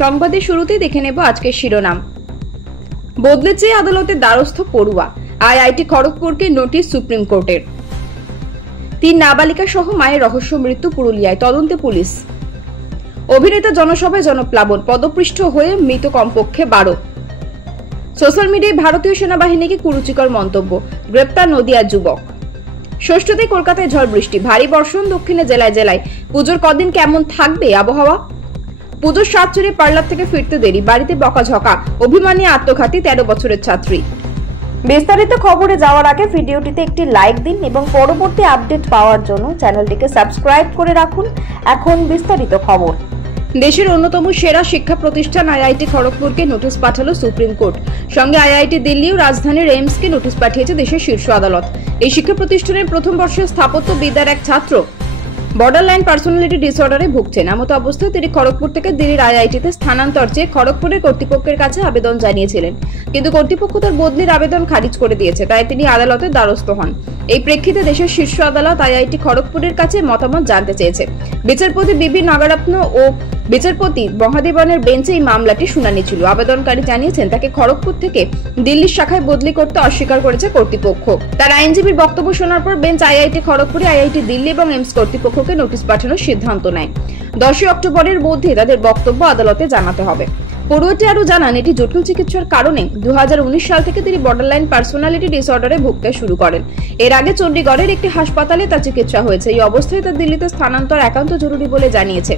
সংবাদের শুরুতেই দেখে নেব আজকের শিরোনাম। বদলে চেয়ে আদালতের দ্বারস্থ পড়ুয়া, আইআইটি খড়গপুরকে নোটিশ সুপ্রিম কোর্টের। 3 নাবালিকা সহ মায়ের রহস্য মৃত্যু পুরুলিয়ায়, তদন্তে পুলিশ। অভিনেতা জনসভায় জনপ্লাবন, পদপৃষ্ঠ হয়ে মৃত কমপক্ষে 12। সোশ্যাল মিডিয়ায় ভারতীয় সেনাবাহিনীকে কুরুচিকর মন্তব্য, গ্রেপ্তার নদিয়ার যুবক। ষষ্ঠীতে কলকাতায় ঝড় বৃষ্টি, ভারী বর্ষণ দক্ষিণে জেলায় জেলায়। পুজোর কদিন কেমন থাকবে আবহাওয়া? পুজোর স্বাদ চড়ে পার্লার থেকে ফিরতে দেরি, বাড়িতে বকাঝকা, অভিমানী আত্মঘাতী 13 বছরের ছাত্রী। বিস্তারিত খবরে যাওয়ার আগে ভিডিওটিতে একটি লাইক দিন এবং পরবর্তী আপডেট পাওয়ার জন্য চ্যানেলটিকে সাবস্ক্রাইব করে রাখুন। এখন বিস্তারিত খবর। দেশের অন্যতম সেরা শিক্ষা প্রতিষ্ঠান আইআইটি খড়গপুরকে নোটিশ পাঠালো সুপ্রিম কোর্ট। সঙ্গে আইআইটি দিল্লি ও রাজধানীর এইমসকে নোটিশ পাঠিয়েছে দেশের শীর্ষ আদালত। এই শিক্ষা প্রতিষ্ঠানের প্রথম বর্ষের স্থাপত্য বিদ্যার এক ছাত্র বর্ডারলাইন পার্সোনালিটি ডিসঅর্ডারে ভুগছেন। এমত অবস্থায় তিনি খড়গপুর থেকে দিল্লির আইআইটিতে স্থানান্তর চেয়ে খড়গপুরের কর্তৃপক্ষের কাছে আবেদন জানিয়েছিলেন, কিন্তু কর্তৃপক্ষ তার বদলির আবেদন খারিজ করে দিয়েছে। তাই তিনি আদালতের দ্বারস্থ হন। এই প্রেক্ষিতে দেশের শীর্ষ আদালত আইআইটি খড়গপুরের কাছে মতামত জানতে চেয়েছে। বিচারপতি বিবি নাগারত্ন ও বিচারপতি মহাদেবনের বেঞ্চে এই মামলাটি শুনানি ছিল। আবেদনকারী জানিয়েছেন তাকে খড়গপুর থেকে দিল্লির শাখায় বদলি করতে অস্বীকার করেছে কর্তৃপক্ষ। তার আইনজীবীর বক্তব্য শোনার পর বেঞ্চ আইআইটি খড়গপুরে আইআইটি দিল্লি এবং এইমস কর্তৃপক্ষকে নোটিশ পাঠানোর সিদ্ধান্ত নেয়। 10 অক্টোবরের মধ্যে তাদের বক্তব্য আদালতে জানাতে হবে। পড়ুয়াটি আরও জানান, এটি জটিল চিকিৎসার কারণে 2019 সাল থেকে তিনি বর্ডারলাইন পার্সোনালিটি ডিসঅর্ডারে ভুগতে শুরু করেন। এর আগে চণ্ডীগড়ের একটি হাসপাতালে তার চিকিৎসা হয়েছে। এই অবস্থায় তার দিল্লিতে স্থানান্তর একান্ত জরুরি বলে জানিয়েছে।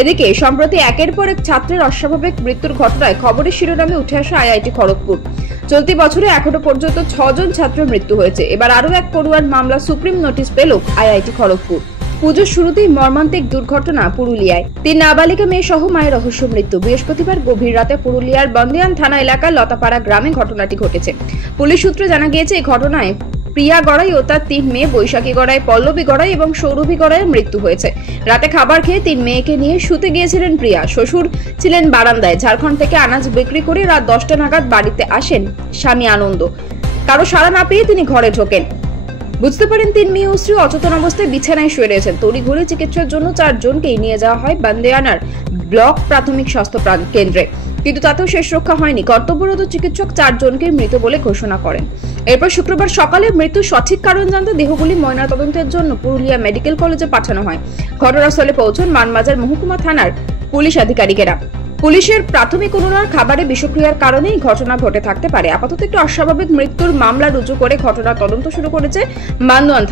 এদিকে সম্প্রতি একের পর এক ছাত্রের অস্বাভাবিক মৃত্যুর ঘটনায় খবরের শিরোনামে উঠে আসে আইআইটি খড়গপুর। চলতি বছরে এখনো পর্যন্ত 6 জন ছাত্রের মৃত্যু হয়েছে। এবার আরও এক পড়ুয়ার মামলা সুপ্রিম নোটিশ পেল আইআইটি খড়গপুর। পুজোর শুরুতেই মর্মান্তিক দুর্ঘটনা পুরুলিয়ায়, 3 নাবালিকা মেয়ে সহ মায়ের রহস্য মৃত্যু। বৃহস্পতিবার গভীর রাতে পুরুলিয়ার বন্দিয়ান থানা এলাকার লতাপাড়া গ্রামে ঘটনাটি ঘটেছে। পুলিশ সূত্রে জানা গিয়েছে, এই ঘটনায় প্রিয়া গড়াই ও তার 3 মেয়ে বৈশাখী গড়াই, পল্লবী গড়াই এবং সৌরভী গড়াইয়ের মৃত্যু হয়েছে। রাতে খাবার খেয়ে 3 মেয়েকে নিয়ে শুতে গিয়েছিলেন প্রিয়া। শ্বশুর ছিলেন বারান্দায়। ঝাড়খণ্ড থেকে আনাজ বিক্রি করে রাত 10টা নাগাদ বাড়িতে আসেন স্বামী আনন্দ। কারো সাড়া না পেয়ে তিনি ঘরে ঢোকেন। বুঝতে পারেন 3 মেয়ে ও স্ত্রী অচেতন অবস্থায় বিছানায় শুয়ে রয়েছেন। তড়িঘড়ি চিকিৎসার জন্য 4 জনকেই নিয়ে যাওয়া হয় বান্দিয়ানার ব্লক প্রাথমিক স্বাস্থ্য কেন্দ্রে, কিন্তু তাতেও শেষ রক্ষা হয়নি। কর্তব্যরত চিকিৎসক 4 জনকে মৃত বলে ঘোষণা করেন। এরপর শুক্রবার সকালে মৃত্যুর সঠিক কারণ জানতে দেহগুলি ময়নাতদন্তের জন্য পুরুলিয়া মেডিকেল কলেজে পাঠানো হয়। ঘটনাস্থলে পৌঁছন মানবাজার মহকুমা থানার পুলিশ আধিকারিকেরা। পুলিশের প্রাথমিক অনুমান খাবারে বিষক্রিয়ার কারণেই ঘটনা ঘটে থাকতে পারে। আপাতত একটি অস্বাভাবিক মৃত্যুর মামলা রুজু করে ঘটনার তদন্ত শুরু করেছে বান্দোয়ান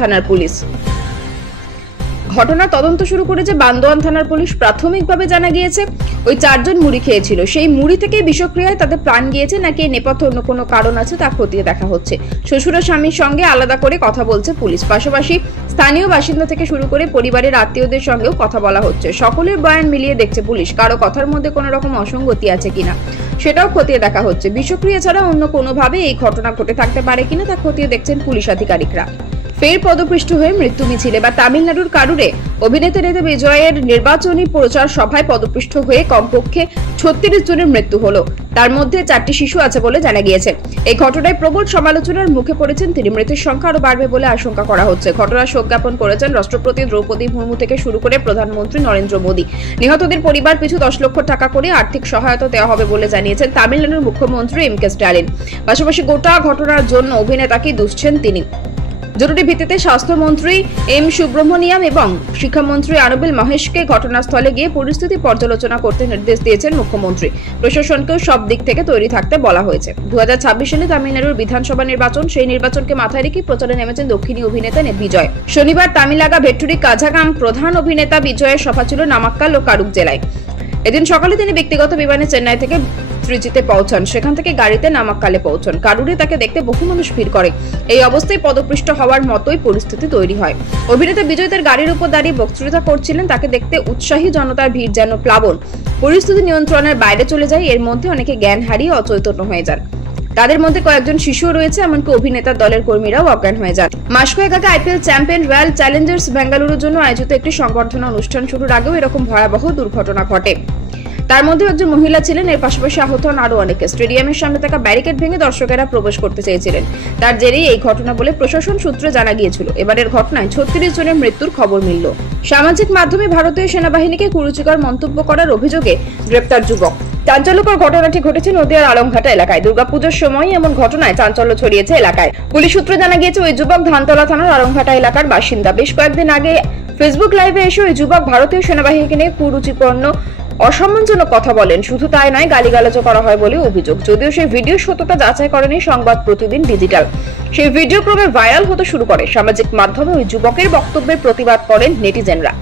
থানার পুলিশ। প্রাথমিকভাবে জানা গিয়েছে ওই 4 জন মুড়ি খেয়েছিল। সেই মুড়ি থেকে বিষক্রিয়ায় তাদের প্রাণ গিয়েছে, নাকি নেপথ্যে অন্য কোনো কারণ আছে তা খতিয়ে দেখা হচ্ছে। শ্বশুর ও স্বামীর সঙ্গে আলাদা করে কথা বলছে পুলিশ। পাশাপাশি স্থানীয় বাসিন্দা থেকে শুরু করে পরিবারের আত্মীয়দের সঙ্গেও কথা বলা হচ্ছে। সকলের বয়ান মিলিয়ে দেখছে পুলিশ, কারো কথার মধ্যে কোনো রকম অসঙ্গতি আছে কিনা সেটাও খতিয়ে দেখা হচ্ছে। বিষক্রিয়া ছাড়া অন্য কোনোভাবে এই ঘটনা ঘটে থাকতে পারে কিনা তা খতিয়ে দেখছেন পুলিশ আধিকারিকরা। ফের পদপৃষ্ঠ হয়ে মৃত্যু মিছিল। এবার তামিলনাড়ুর কারুরে অভিনেতা নেতা বিজয়ের নির্বাচনী প্রচার সভায় পদপৃষ্ঠ হয়ে কমপক্ষে 36 জনের মৃত্যু হলো। তার মধ্যে 4টি শিশু আছে বলে জানা গিয়েছে। এই ঘটনায় প্রবল সমালোচনার মুখে পড়েছেন তিনি। মৃতের সংখ্যা আরও বাড়বে বলে আশঙ্কা করা হচ্ছে। ঘটনার শোক জ্ঞাপন করেছেন রাষ্ট্রপতি দ্রৌপদী মুর্মু থেকে শুরু করে প্রধানমন্ত্রী নরেন্দ্র মোদী। নিহতদের পরিবার পিছু 10 লক্ষ টাকা করে আর্থিক সহায়তা দেওয়া হবে বলে জানিয়েছেন তামিলনাড়ুর মুখ্যমন্ত্রী এম কে স্ট্যালিন। পাশাপাশি গোটা ঘটনার জন্য অভিনেতাকে দুষছেন তিনি। জরুরি ভিত্তিতে স্বাস্থ্যমন্ত্রী এম সুব্রমণিয়াম এবং শিক্ষামন্ত্রী আনবিল মহেশকে ঘটনাস্থলে গিয়ে পরিস্থিতি পর্যালোচনা করতে নির্দেশ দিয়েছেন মুখ্যমন্ত্রী। প্রশাসনকেও সব দিক থেকে তৈরি থাকতে বলা হয়েছে। 2026 সালে তামিলনাড়ুর বিধানসভা নির্বাচন, সেই নির্বাচনকে মাথায় রেখে প্রচারে নেমেছেন দক্ষিণী অভিনেতা বিজয়। শনিবার তামিলাগা ভেট্টুরি কাঝাগাম প্রধান অভিনেতা বিজয়ের সভা ছিল নামাক্কাল ও কারুক জেলায়। এদিন সকালে তিনি ব্যক্তিগত বিমানে চেন্নাই থেকে ত্রিচিতে পৌঁছান। সেখান থেকে গাড়িতে নামাক্কালে পৌঁছান। কারুরে তাকে দেখতে বহু মানুষ ভিড় করে। এই অবস্থায় পদপৃষ্ঠ হওয়ার মতোই পরিস্থিতি তৈরি হয়। অভিনেতা বিজয় তার গাড়ির উপর দাঁড়িয়ে বক্তৃতা করছিলেন। তাকে দেখতে উৎসাহী জনতার ভিড় যেন প্লাবন। পরিস্থিতি নিয়ন্ত্রণের বাইরে চলে যায়। এর মধ্যে অনেকে জ্ঞান হারিয়ে অচৈতন্য হয়ে যান। তাদের মধ্যে কয়েকজন শিশুও রয়েছে, এমনকি অভিনেতার দলের কর্মীরাও অজ্ঞান হয়ে যান। মাস কয়েক আগে আইপিএল চ্যাম্পিয়ন রয়্যাল চ্যালেঞ্জার্স বেঙ্গালুরুর জন্য আয়োজিত একটি সংবর্ধনা অনুষ্ঠান শুরুর আগেও এরকম ভয়াবহ দুর্ঘটনা ঘটে। তার মধ্যে একজন মহিলা ছিলেন। এর পাশাপাশি আহত হন আরো অনেকে। স্টেডিয়ামের সামনে থাকা ব্যারিকেড ভেঙে দর্শকেরা প্রবেশ করতে চেয়েছিলেন। তার জেরেই এই ঘটনা বলে প্রশাসন সূত্রে জানা গিয়েছিল। এবারের ঘটনায় 36 জনের মৃত্যুর খবর মিলল। সামাজিক মাধ্যমে ভারতীয় সেনাবাহিনীকে কুরুচিকর মন্তব্য করার অভিযোগে গ্রেপ্তার যুবক। চাঞ্চল্যকর ঘটনাটি ঘটেছে নদিয়ার আলমঘাটা এলাকায়। দুর্গাপুজোর সময় এমন ঘটনায় চাঞ্চল্য ছড়িয়েছে এলাকায়। পুলিশ সূত্রে জানা গিয়েছে ওই যুবক ধানতলা থানার আলমঘাটা এলাকার বাসিন্দা। বেশ কয়েকদিন আগে ফেসবুক লাইভে এসে ওই যুবক ভারতীয় সেনাবাহিনীকে নিয়ে কুরুচিপূর্ণ অসম্মানজনক কথা বলেন। শুধু তাই নয়, গালিগালাজও করা হয় বলে অভিযোগ। যদিও সেই ভিডিও সত্যতা যাচাই করেনি সংবাদ প্রতিদিন ডিজিটাল। সেই ভিডিও ক্রমে ভাইরাল হতে শুরু করে। সামাজিক মাধ্যমে ওই যুবকের বক্তব্যের প্রতিবাদ করেন নেটিজেনরা।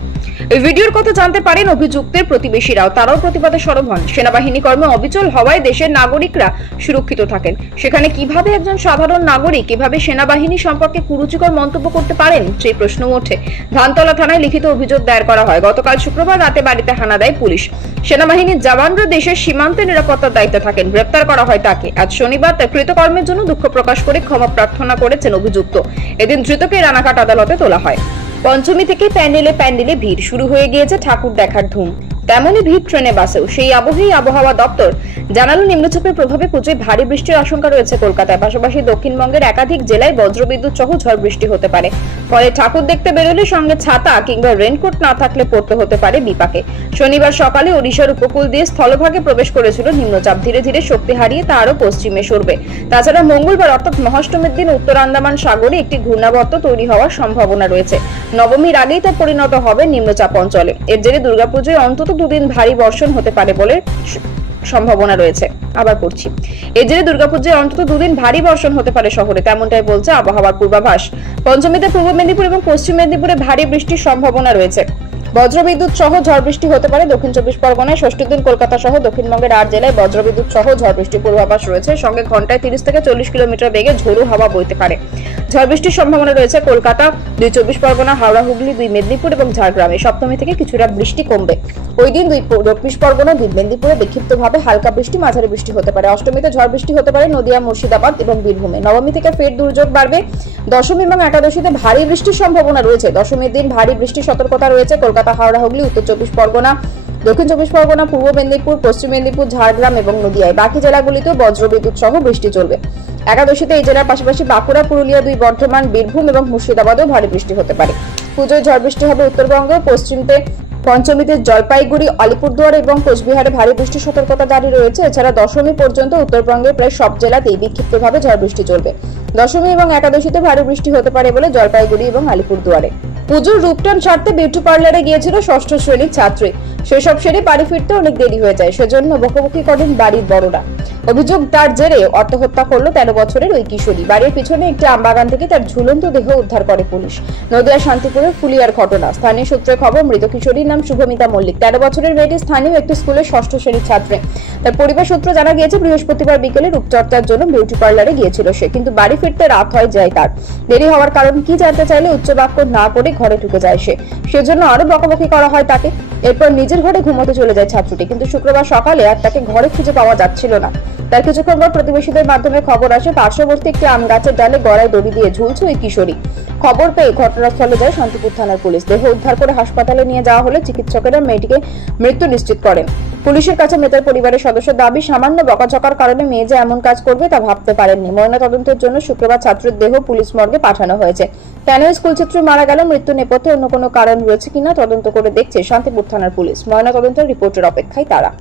এই ভিডিওর কথা জানতে পারেন অভিযুক্তের প্রতিবেশীরাও, তারাও প্রতিবাদে সরব হন। সেনাবাহিনী কর্মে অবিচল হওয়ায় দেশের নাগরিকরা সুরক্ষিত থাকেন। সেখানে কিভাবে একজন সাধারণ নাগরিক কিভাবে সেনাবাহিনী সম্পর্কে কুরুচিকর মন্তব্য করতে পারেন, সেই প্রশ্ন ওঠে। ধানতলা থানায় লিখিত অভিযোগ দায়ের করা হয়। গতকাল শুক্রবার রাতে বাড়িতে হানা দেয় পুলিশ। সেনাবাহিনীর জওয়ানরা দেশের সীমান্তে নিরাপত্তার দায়িত্বে থাকেন। গ্রেপ্তার করা হয় তাকে। আজ শনিবার তার কৃতকর্মের জন্য দুঃখ প্রকাশ করে ক্ষমা প্রার্থনা করেছেন অভিযুক্ত। এদিন ধৃতকে রানাঘাট আদালতে তোলা হয়। পঞ্চমী থেকে প্যান্ডেলে ভিড় শুরু হয়ে গিয়েছে, ঠাকুর দেখার ধুম। তেমনই ভিড় ট্রেনে বাসেও। সেই আবহেই আবহাওয়া দপ্তর জানালো নিম্নচাপের প্রভাবে প্রচুর ভারী বৃষ্টির আশঙ্কা রয়েছে কলকাতায়। পাশাপাশি দক্ষিণবঙ্গের একাধিক জেলায় বজ্রবিদ্যুৎ সহ ঝড় বৃষ্টি হতে পারে। ফলে ঠাকুর দেখতে বেরোলে সঙ্গে ছাতা কিংবা রেনকোট না থাকলে পড়তে হতে পারে বিপাকে। শনিবার সকালে ওড়িশার উপকূল দিয়ে স্থলভাগে প্রবেশ করেছিল নিম্নচাপ। ধীরে ধীরে শক্তি হারিয়ে তা আরো পশ্চিমে সরবে। তাছাড়া মঙ্গলবার অর্থাৎ মহাষ্টমীর দিন উত্তর আন্দামান সাগরে একটি ঘূর্ণাবর্ত তৈরি হওয়ার সম্ভাবনা রয়েছে। নবমীর আগেই তা পরিণত হবে নিম্নচাপ অঞ্চলে। এর জেরে দুর্গাপুজোয় অন্তত দুদিন ভারী বর্ষণ হতে পারে বলে সম্ভাবনা রয়েছে। আবার পড়ছি, এর জেরে দুর্গাপুজোয় অন্তত দুদিন ভারী বর্ষণ হতে পারে শহরে, তেমনটাই বলছে আবহাওয়ার পূর্বাভাস। পঞ্চমীতে পূর্ব মেদিনীপুর এবং পশ্চিম মেদিনীপুরে ভারী বৃষ্টির সম্ভাবনা রয়েছে। বজ্রবিদ্যুৎ সহ ঝড় বৃষ্টি হতে পারে দক্ষিণ চব্বিশ পরগনায়। ষষ্ঠীর দিন কলকাতা সহ দক্ষিণবঙ্গের 8 জেলায় বজ্রবিদ্যুৎ সহ ঝড় বৃষ্টির পূর্বাভাস রয়েছে। সঙ্গে ঘন্টায় 30 থেকে 40 কিলোমিটার বেগে ঝোড়ো হাওয়া বইতে পারে। ঝড় বৃষ্টির সম্ভাবনা রয়েছে কলকাতা, 2 চব্বিশ পরগনা, হাওড়া, হুগলি, 2 মেদিনীপুর এবং ঝাড়গ্রামে। সপ্তমী থেকে কিছুটা বৃষ্টি কমবে। ওই দিন 2 চব্বিশ পরগনা, 2 মেদিনীপুরে বিক্ষিপ্তভাবে হালকা বৃষ্টি, মাঝারি বৃষ্টি হতে পারে। অষ্টমীতে ঝড় বৃষ্টি হতে পারে নদিয়া, মুর্শিদাবাদ এবং বীরভূমে। নবমী থেকে ফের দুর্যোগ বাড়বে। দশমী এবং একাদশীতে ভারী বৃষ্টির সম্ভাবনা রয়েছে। দশমীর দিন ভারী বৃষ্টির সতর্কতা রয়েছে কলকাতা, হাওড়া, হুগলি, উত্তর চব্বিশ পরগনা, দক্ষিণ চব্বিশ পরগনা, পূর্ব মেদিনীপুর, পশ্চিম মেদিনীপুর, ঝাড়গ্রাম এবং নদিয়ায়। বাকি জেলাগুলিতেও বজ্রবিদ্যুৎ সহ বৃষ্টি চলবে। একাদশীতে এই জেলার পাশাপাশি বাঁকুড়া, পুরুলিয়া, 2 বর্ধমান, বীরভূম এবং মুর্শিদাবাদেও ভারী বৃষ্টি হতে পারে। পুজোয় ঝড় বৃষ্টি হবে উত্তরবঙ্গে। পশ্চিমতে পঞ্চমীতে জলপাইগুড়ি, আলিপুরদুয়ার এবং কোচবিহারে ভারী বৃষ্টির সতর্কতা জারি রয়েছে। এছাড়া দশমী পর্যন্ত উত্তরবঙ্গের প্রায় সব জেলাতেই বিক্ষিপ্তভাবে ঝড় বৃষ্টি চলবে। দশমী এবং একাদশীতে ভারী বৃষ্টি হতে পারে বলে জলপাইগুড়ি এবং আলিপুরদুয়ারে। পুজোর রূপটান সারতে বিউটি পার্লারে গিয়েছিল 6ষ্ঠ শ্রেণীর ছাত্রী। সেসব সেরে বাড়ি ফিরতে অনেক দেরি হয়ে যায়। সেজন্য বকাবকি করেন বাড়ির বড়রা। অভিযোগ, তার জেরে আত্মহত্যা করলো 13 বছরের ওই কিশোরী। বাড়ির পিছনে একটি আমবাগান থেকে তার ঝুলন্ত দেহ উদ্ধার করে পুলিশ। নদিয়া শান্তিপুরের ফুলিয়ার ঘটনা। স্থানীয় সূত্রে খবর, মৃত কিশোরীর নাম শুভমিতা মল্লিক। 13 বছরের মেয়েটি স্থানীয় একটি স্কুলের 6ষ্ঠ শ্রেণীর ছাত্রী। তার পরিবার সূত্রে জানা গিয়েছে বৃহস্পতিবার বিকেলে রূপচর্চার জন্য বিউটি পার্লারে গিয়েছিল সে, কিন্তু বাড়ি ফিরতে রাত হয়ে যায় তার। দেরি হওয়ার কারণ কি জানতে চাইলে উচ্চ বাক্য না করে ঘরে ঢুকে যায় সে। সেজন্য আরো বকাবকি করা হয় তাকে। এরপর নিজের ঘরে ঘুমোতে চলে যায় ছাত্রটি, কিন্তু শুক্রবার সকালে আর তাকে ঘরে খুঁজে পাওয়া যাচ্ছিল না। তার কিছুক্ষণ পর প্রতিবেশীদের মাধ্যমে খবর আসে পার্শ্ববর্তী একটি আম গাছের ডালে গলায় দড়ি দিয়ে ঝুলছে ওই কিশোরী। খবর পেয়ে ঘটনাস্থলে যায় শান্তিপুর থানার পুলিশ। দেহ উদ্ধার করে হাসপাতালে নিয়ে যাওয়া হলে চিকিৎসকেরা মেয়েটিকে মৃত্যু নিশ্চিত করেন। পুলিশের কাছে মৃতের পরিবারের সদস্যের দাবি, সামান্য বকাঝকার কারণে মেয়ে যে এমন কাজ করবে তা ভাবতে পারেননি। ময়নাতদন্তের জন্য শুক্রবার ছাত্রের দেহ পুলিশ মর্গে পাঠানো হয়েছে। কেন স্কুল ছাত্রী মারা গেল, মৃত্যু নেপথ্যে অন্য কোনো কারণ রয়েছে কিনা তদন্ত করে দেখছে শান্তিপুর থানার পুলিশ। ময়নাতদন্তের রিপোর্টের অপেক্ষায় তারা।